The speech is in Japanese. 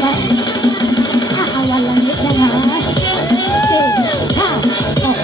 ရှိလိုက်အာအဝါလာနေတာ